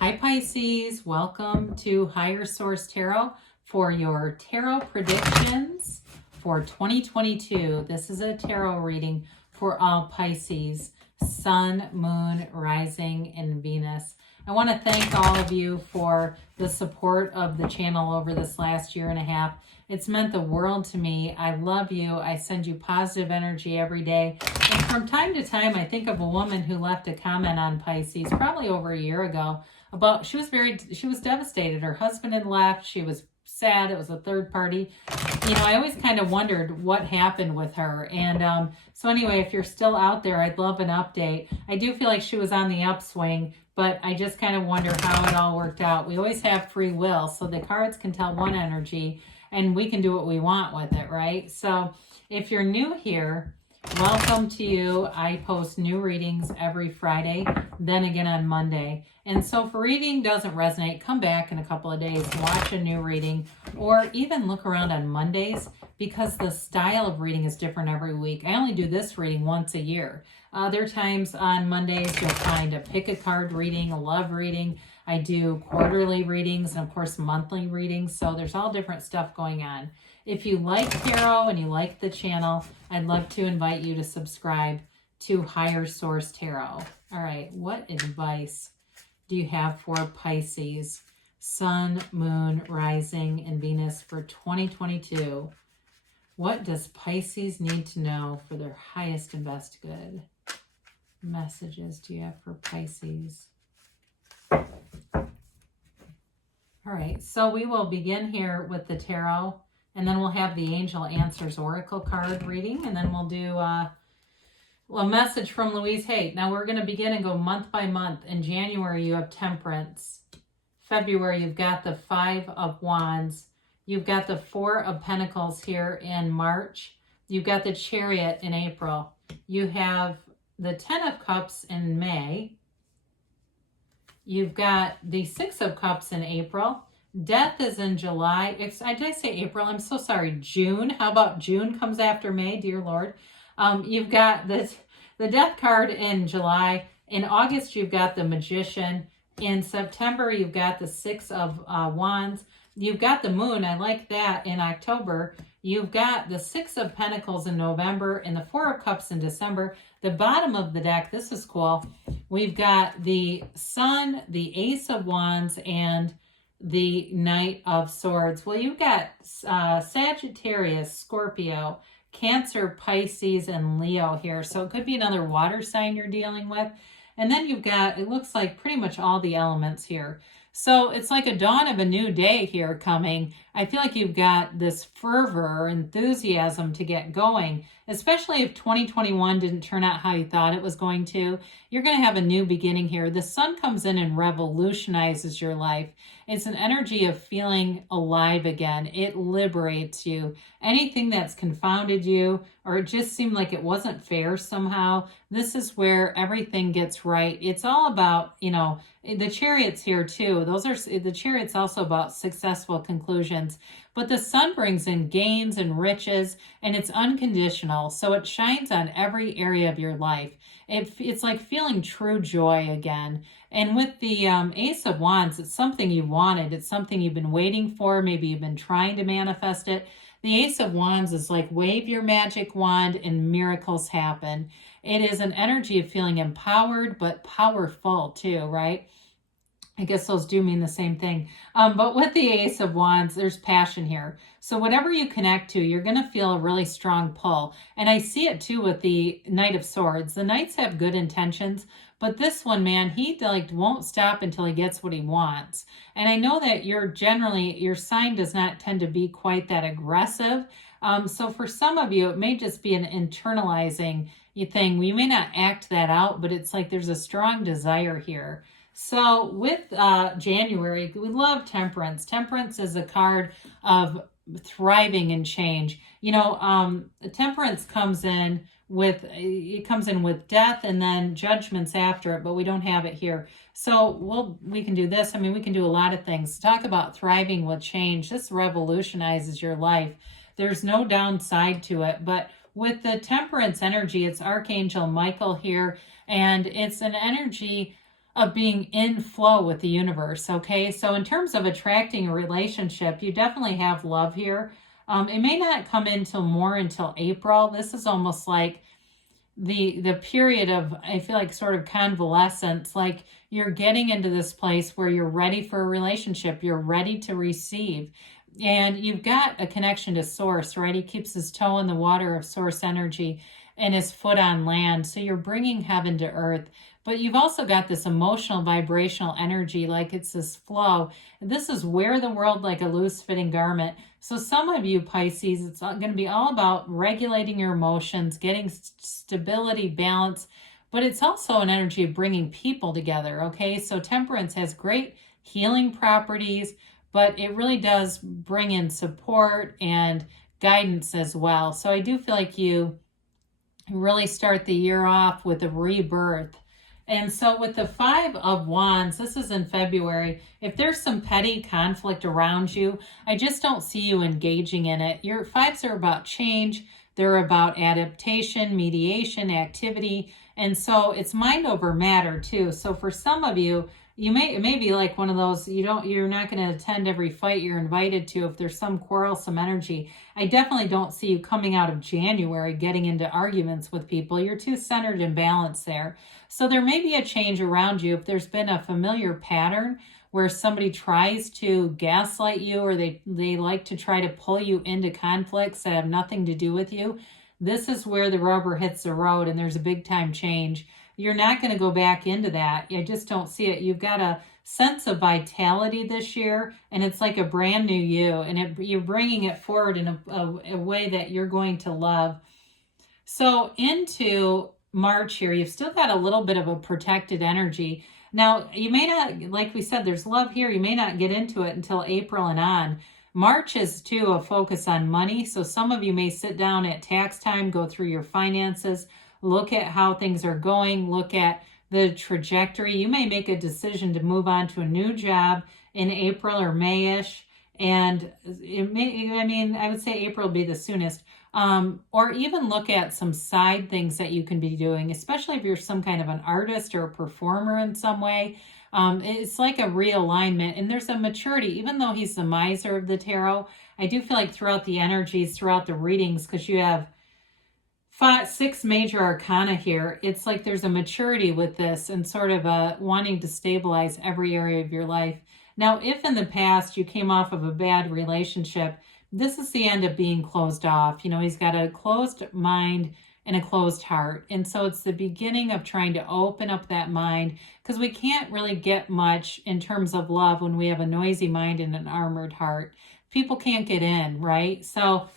Hi Pisces, welcome to Higher Source Tarot for your tarot predictions for 2022. This is a tarot reading for all Pisces, Sun, Moon, Rising, and Venus. I want to thank all of you for the support of the channel over this last year and a half. It's meant the world to me. I love you. I send you positive energy every day. And from time to time, I think of a woman who left a comment on Pisces probably over a year ago about she was devastated. Her husband had left. She was sad. It was a third party. You know, I always kind of wondered what happened with her. And so anyway, if you're still out there, I'd love an update. I do feel like she was on the upswing, but I just kind of wonder how it all worked out. We always have free will, so the cards can tell one energy and we can do what we want with it, right? So if you're new here, welcome to you. I post new readings every Friday, then again on Monday. And so if a reading doesn't resonate, come back in a couple of days, watch a new reading, or even look around on Mondays because the style of reading is different every week. I only do this reading once a year. Other times on Mondays, you'll find a pick a card reading, a love reading. I do quarterly readings and of course monthly readings. So there's all different stuff going on. If you like tarot and you like the channel, I'd love to invite you to subscribe to Higher Source Tarot. All right, what advice do you have for Pisces, Sun, Moon, Rising, and Venus for 2022? What does Pisces need to know for their highest and best good? Messages do you have for Pisces? All right, so we will begin here with the tarot, and then we'll have the Angel Answers Oracle card reading, and then we'll do a message from Louise Hay. Now we're going to begin and go month by month. In January, you have Temperance. February, you've got the Five of Wands. You've got the Four of Pentacles here in March. You've got the Chariot in April. You have the Ten of Cups in May. You've got the Six of Cups in April. Death is in July. Did I say April? I'm so sorry. June. How about June comes after May? Dear Lord. You've got the Death card in July. In August, you've got the Magician. In September, you've got the Six of Wands. You've got the Moon. I like that in October. You've got the Six of Pentacles in November and the Four of Cups in December. The bottom of the deck, this is cool. We've got the Sun, the Ace of Wands, and the Knight of Swords. Well, you've got Sagittarius, Scorpio, Cancer, Pisces, and Leo here. So it could be another water sign you're dealing with. And then you've got, it looks like pretty much all the elements here. So it's like a dawn of a new day here coming. I feel like you've got this fervor or enthusiasm to get going, especially if 2021 didn't turn out how you thought it was going to. You're going to have a new beginning here. The sun comes in and revolutionizes your life. It's an energy of feeling alive again. It liberates you. Anything that's confounded you or it just seemed like it wasn't fair somehow, this is where everything gets right. It's all about, you know, the Chariot's here too. The Chariot's also about successful conclusions. But the sun brings in gains and riches, and it's unconditional. So it shines on every area of your life. It's like feeling true joy again. And with the Ace of Wands, it's something you wanted. It's something you've been waiting for. Maybe you've been trying to manifest it. The Ace of Wands is like wave your magic wand and miracles happen. It is an energy of feeling empowered, but powerful too, right? I guess those do mean the same thing. But with the Ace of Wands, there's passion here. So whatever you connect to, you're going to feel a really strong pull. And I see it too with the Knight of Swords. The Knights have good intentions, but this one, man, he won't stop until he gets what he wants. And I know that your sign does not tend to be quite that aggressive. So for some of you, it may just be an internalizing thing. You may not act that out, but it's like there's a strong desire here. So with January, we love Temperance. Temperance is a card of thriving and change. You know, Temperance comes in with death and then judgments after it, but we don't have it here. So we can do this. I mean, we can do a lot of things. Talk about thriving with change. This revolutionizes your life. There's no downside to it, but with the Temperance energy, it's Archangel Michael here, and it's an energy of being in flow with the universe, okay? So in terms of attracting a relationship, you definitely have love here. It may not come in until April. This is almost like the period of, I feel like, sort of convalescence, like you're getting into this place where you're ready for a relationship, you're ready to receive, and you've got a connection to source, right? He keeps his toe in the water of source energy and his foot on land, so you're bringing heaven to earth. But you've also got this emotional vibrational energy, like it's this flow. This is wear the world like a loose fitting garment. So some of you Pisces, it's going to be all about regulating your emotions, getting stability, balance, but it's also an energy of bringing people together, okay? So temperance has great healing properties, but it really does bring in support and guidance as well. So I do feel like you really start the year off with a rebirth. And so with the Five of Wands, this is in February, if there's some petty conflict around you, I just don't see you engaging in it. Your fives are about change. They're about adaptation, mediation, activity. And so it's mind over matter too. So for some of you, it may be like one of those, you're not going to attend every fight you're invited to if there's some quarrelsome energy. I definitely don't see you coming out of January getting into arguments with people. You're too centered and balanced there. So there may be a change around you if there's been a familiar pattern where somebody tries to gaslight you, or they like to try to pull you into conflicts that have nothing to do with you. This is where the rubber hits the road and there's a big time change. You're not going to go back into that. I just don't see it. You've got a sense of vitality this year, and it's like a brand new you, and you're bringing it forward in a way that you're going to love. So into March here, you've still got a little bit of a protected energy. Now, you may not, like we said, there's love here. You may not get into it until April and on. March is too a focus on money. So some of you may sit down at tax time, go through your finances, look at how things are going, look at the trajectory. You may make a decision to move on to a new job in April or May-ish. And I would say April would be the soonest. Or even look at some side things that you can be doing, especially if you're some kind of an artist or a performer in some way. It's like a realignment, and there's a maturity. Even though he's the miser of the tarot, I do feel like throughout the energies, throughout the readings, because you have 6 major arcana here, it's like there's a maturity with this and sort of a wanting to stabilize every area of your life. Now, if in the past you came off of a bad relationship, this is the end of being closed off. He's got a closed mind and a closed heart. And so it's the beginning of trying to open up that mind, because we can't really get much in terms of love when we have a noisy mind and an armored heart. People can't get in, right? So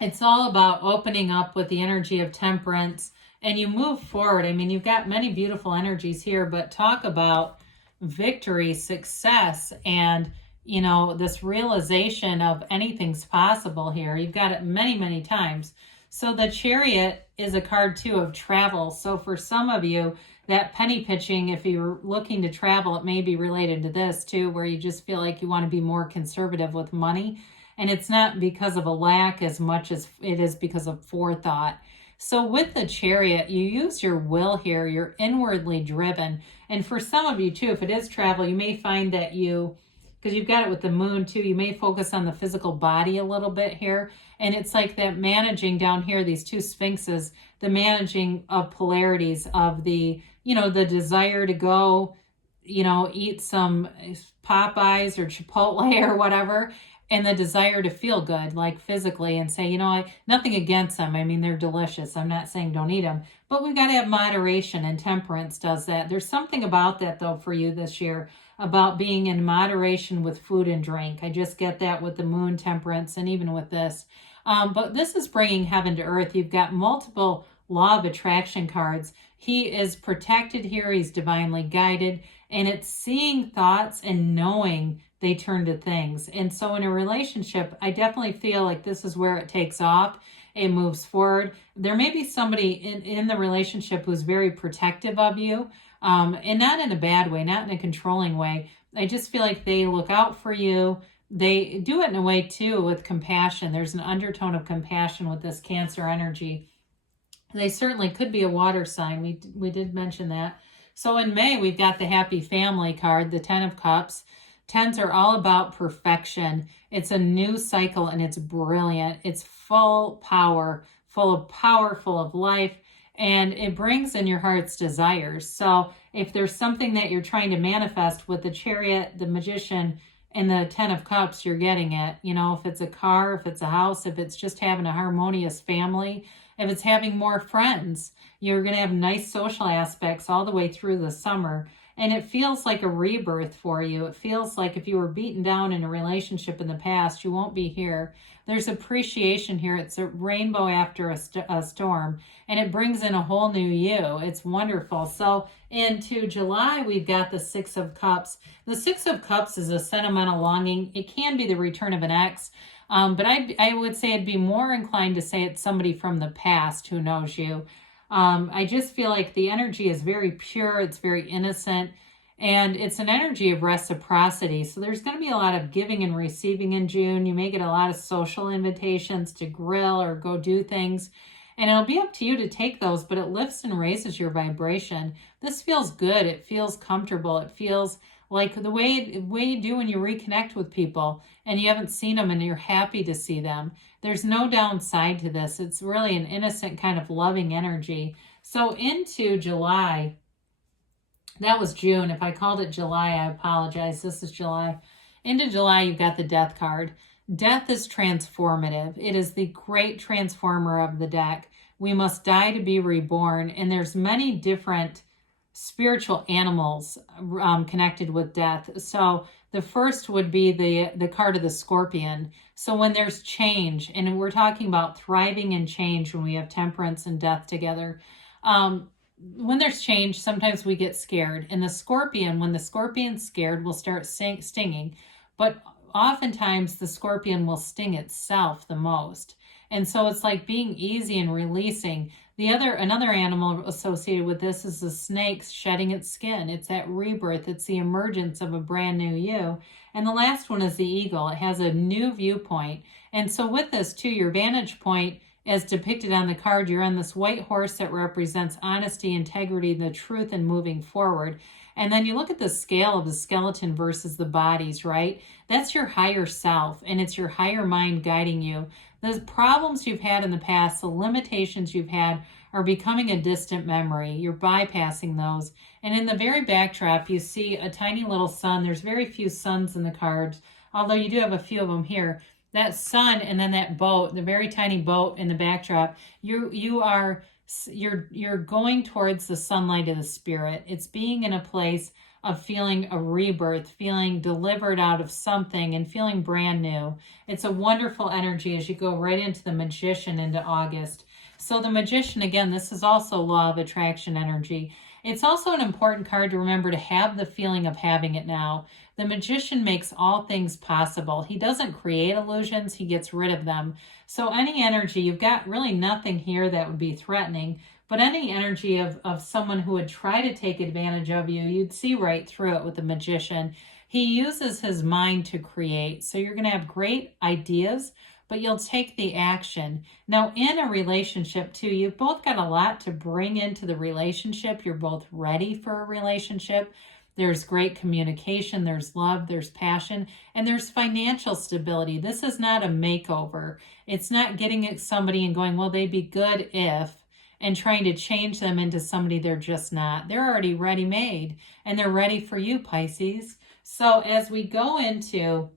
it's all about opening up with the energy of temperance, and you move forward. You've got many beautiful energies here, but talk about victory, success, and this realization of anything's possible here. You've got it many, many times. So the Chariot is a card too of travel. So for some of you, that penny pitching, if you're looking to travel, it may be related to this too, where you just feel like you want to be more conservative with money. And it's not because of a lack as much as it is because of forethought. So with the Chariot, you use your will here. You're inwardly driven. And for some of you too, if it is travel, you may find that because you've got it with the moon too, you may focus on the physical body a little bit here. And it's like that managing down here, these 2 sphinxes, the managing of polarities of the desire to go, eat some Popeyes or Chipotle or whatever, and the desire to feel good, like physically, and say, nothing against them. They're delicious. I'm not saying don't eat them, but we've got to have moderation, and temperance does that. There's something about that, though, for you this year, about being in moderation with food and drink. I just get that with the moon, temperance, and even with this. But this is bringing heaven to earth. You've got multiple law of attraction cards. He is protected here. He's divinely guided, and it's seeing thoughts and knowing they turn to things. And so in a relationship, I definitely feel like this is where it takes off. It moves forward. There may be somebody in the relationship who's very protective of you, and not in a bad way, not in a controlling way. I just feel like they look out for you. They do it in a way too with compassion. There's an undertone of compassion with this Cancer energy. They certainly could be a water sign. We did mention that. So in May, we've got the Happy Family card, the 10 of Cups. Tens are all about perfection. It's a new cycle and it's brilliant. It's full of power, full of life, and it brings in your heart's desires. So if there's something that you're trying to manifest with the Chariot, the Magician, and the 10 of Cups, you're getting it. You know, if it's a car, if it's a house, if it's just having a harmonious family, if it's having more friends, you're going to have nice social aspects all the way through the summer. And it feels like a rebirth for you. It feels like if you were beaten down in a relationship in the past, you won't be here. There's appreciation here. It's a rainbow after a storm, and it brings in a whole new you. It's wonderful. So into July, we've got the 6 of Cups. The 6 of Cups is a sentimental longing. It can be the return of an ex, but I would say I'd be more inclined to say it's somebody from the past who knows you. I just feel like the energy is very pure. It's very innocent. And it's an energy of reciprocity. So there's going to be a lot of giving and receiving in June. You may get a lot of social invitations to grill or go do things. And it'll be up to you to take those, but it lifts and raises your vibration. This feels good. It feels comfortable. It feels like the way you do when you reconnect with people and you haven't seen them and you're happy to see them. There's no downside to this. It's really an innocent kind of loving energy. So into July, that was June. If I called it July, I apologize. This is July. Into July, you've got the Death card. Death is transformative. It is the great transformer of the deck. We must die to be reborn. And there's many different spiritual animals connected with death. So the first would be the card of the Scorpion. So when there's change, and we're talking about thriving in change when we have Temperance and Death together, when there's change, sometimes we get scared. And the Scorpion, when the Scorpion's scared, will start stinging. But oftentimes the Scorpion will sting itself the most. And so it's like being easy and releasing. Another animal associated with this is the snake shedding its skin. It's that rebirth. It's the emergence of a brand new you. And the last one is the eagle. It has a new viewpoint. And so with this too, your vantage point, as depicted on the card, you're on this white horse that represents honesty, integrity, the truth, and moving forward. And then you look at the scale of the skeleton versus the bodies, right? That's your higher self, and it's your higher mind guiding you. The problems you've had in the past, the limitations you've had, are becoming a distant memory. You're bypassing those. And in the very backdrop, you see a tiny little sun. There's very few suns in the cards, although you do have a few of them here. That sun and then that boat, the very tiny boat in the backdrop, you're going towards the sunlight of the spirit. It's being in a place of feeling a rebirth, feeling delivered out of something and feeling brand new. It's a wonderful energy as you go right into the Magician into August. So the Magician, again, this is also law of attraction energy. It's also an important card to remember to have the feeling of having it now. The Magician makes all things possible. He doesn't create illusions, he gets rid of them. So any energy, you've got really nothing here that would be threatening, but any energy of someone who would try to take advantage of you, you'd see right through it with the Magician. He uses his mind to create. So you're going to have great ideas, but you'll take the action. Now, in a relationship too, you've both got a lot to bring into the relationship. You're both ready for a relationship. There's great communication, there's love, there's passion, and there's financial stability. This is not a makeover. It's not getting at somebody and going, well, they'd be good if, and trying to change them into somebody they're just not. They're already ready-made, and they're ready for you, Pisces. So as we go into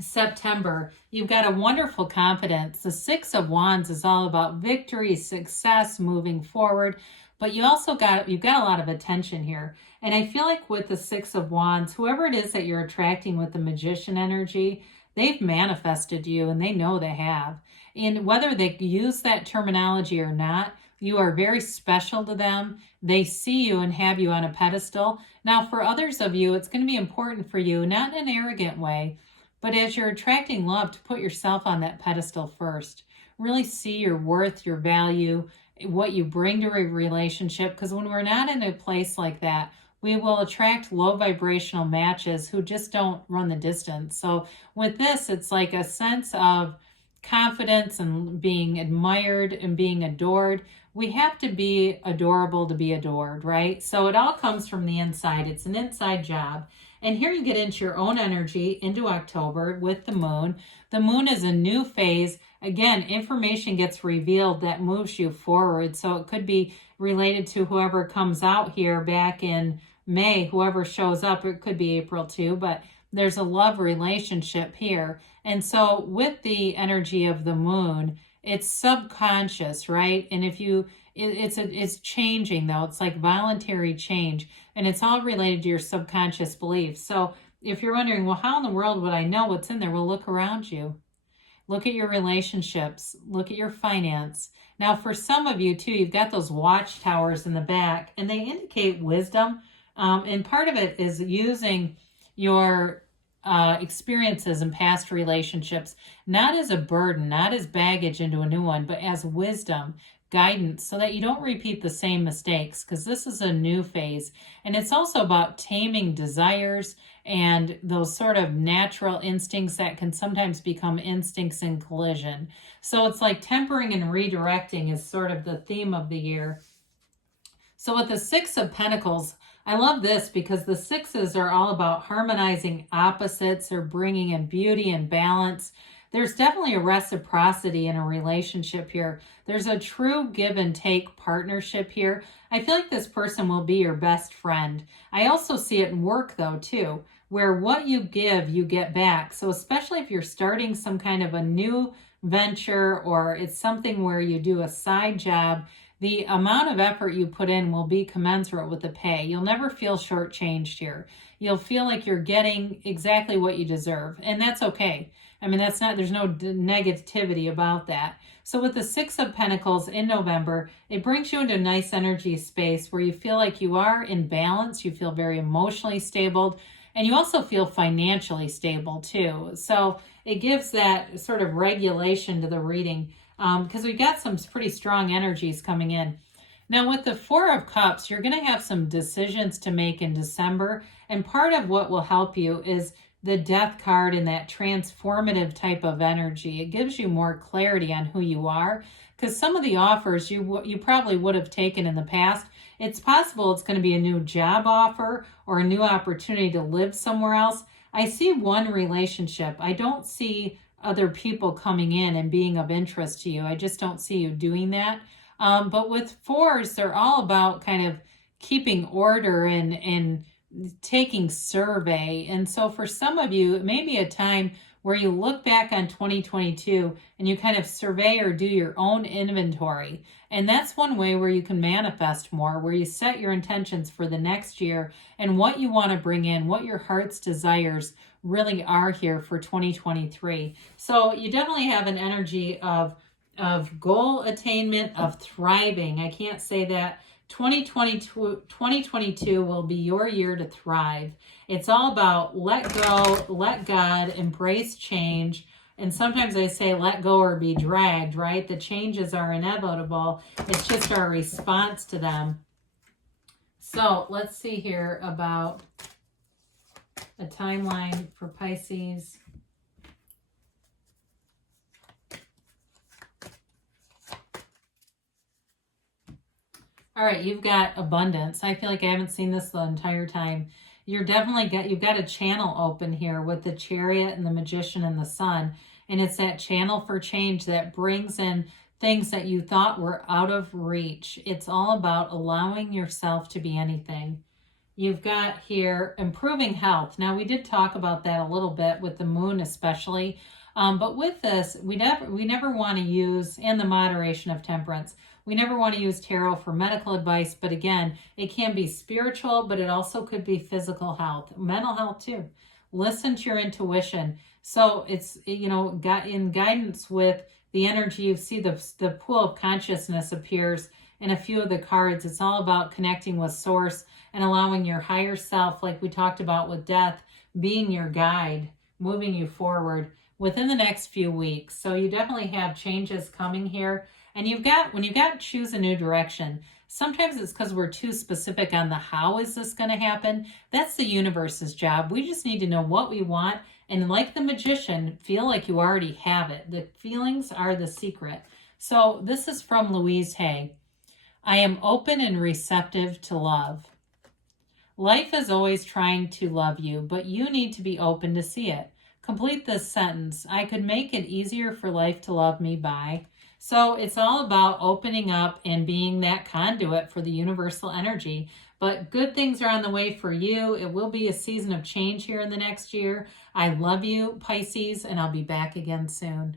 September, you've got a wonderful confidence. The 6 of Wands is all about victory, success, moving forward, but you've got a lot of attention here. And I feel like with the 6 of Wands, whoever it is that you're attracting with the Magician energy, they've manifested you, and they know they have. And whether they use that terminology or not, you are very special to them. They see you and have you on a pedestal. Now, for others of you, it's going to be important for you, not in an arrogant way, but as you're attracting love, to put yourself on that pedestal first. Really see your worth, your value, what you bring to a relationship, because when we're not in a place like that, we will attract low vibrational matches who just don't run the distance. So with this, it's like a sense of confidence and being admired and being adored, we have to be adorable to be adored, right? So it all comes from the inside. It's an inside job. And here you get into your own energy into October with the moon. The moon is a new phase. Again, information gets revealed that moves you forward. So it could be related to whoever comes out here back in May, whoever shows up. It could be April too, but there's a love relationship here. And so with the energy of the moon, it's subconscious, right? And if you, it's changing though. It's like voluntary change, and it's all related to your subconscious beliefs. So if you're wondering, well, how in the world would I know what's in there? Well, look around you. Look at your relationships. Look at your finance. Now, for some of you too, you've got those watchtowers in the back, and they indicate wisdom. And part of it is using your experiences and past relationships, not as a burden, not as baggage into a new one, but as wisdom, guidance, so that you don't repeat the same mistakes, because this is a new phase. And it's also about taming desires and those sort of natural instincts that can sometimes become instincts in collision. So it's like tempering and redirecting is sort of the theme of the year. So with the Six of Pentacles, I love this because the sixes are all about harmonizing opposites or bringing in beauty and balance. There's definitely a reciprocity in a relationship here. There's a true give and take partnership here. I feel like this person will be your best friend. I also see it in work though too, where what you give, you get back. So especially if you're starting some kind of a new venture, or it's something where you do a side job, the amount of effort you put in will be commensurate with the pay. You'll never feel shortchanged here. You'll feel like you're getting exactly what you deserve, and that's okay. I mean, there's no negativity about that. So with the Six of Pentacles in November, it brings you into a nice energy space where you feel like you are in balance. You feel very emotionally stable, and you also feel financially stable too. So it gives that sort of regulation to the reading, because we got some pretty strong energies coming in. Now with the Four of Cups, you're going to have some decisions to make in December, and part of what will help you is the Death card and that transformative type of energy. It gives you more clarity on who you are, because some of the offers you probably would have taken in the past, it's possible it's going to be a new job offer or a new opportunity to live somewhere else. I see one relationship. I don't see other people coming in and being of interest to you. I just don't see you doing that. But with fours, they're all about kind of keeping order and taking survey. And so for some of you, it may be a time where you look back on 2022 and you kind of survey or do your own inventory. And that's one way where you can manifest more, where you set your intentions for the next year and what you want to bring in, what your heart's desires really are here for 2023. So you definitely have an energy of goal attainment, of thriving. I can't say that. 2022 will be your year to thrive. It's all about let go, let God, embrace change. And sometimes I say let go or be dragged, right? The changes are inevitable. It's just our response to them. So let's see here about a timeline for Pisces. All right, you've got abundance. I feel like I haven't seen this the entire time. You've got a channel open here with the Chariot and the Magician and the Sun. And it's that channel for change that brings in things that you thought were out of reach. It's all about allowing yourself to be anything. You've got here improving health. Now, we did talk about that a little bit with the moon especially. But with this, we never want to use, and the moderation of temperance, we never want to use tarot for medical advice, but again, it can be spiritual, but it also could be physical health, mental health too. Listen to your intuition. So it's, in guidance with the energy, you see the pool of consciousness appears in a few of the cards. It's all about connecting with source and allowing your higher self, like we talked about with death, being your guide, moving you forward within the next few weeks. So you definitely have changes coming here. And when you've got to choose a new direction, sometimes it's because we're too specific on the how is this going to happen. That's the universe's job. We just need to know what we want. And like the Magician, feel like you already have it. The feelings are the secret. So this is from Louise Hay. I am open and receptive to love. Life is always trying to love you, but you need to be open to see it. Complete this sentence. I could make it easier for life to love me by. So it's all about opening up and being that conduit for the universal energy. But good things are on the way for you. It will be a season of change here in the next year. I love you, Pisces, and I'll be back again soon.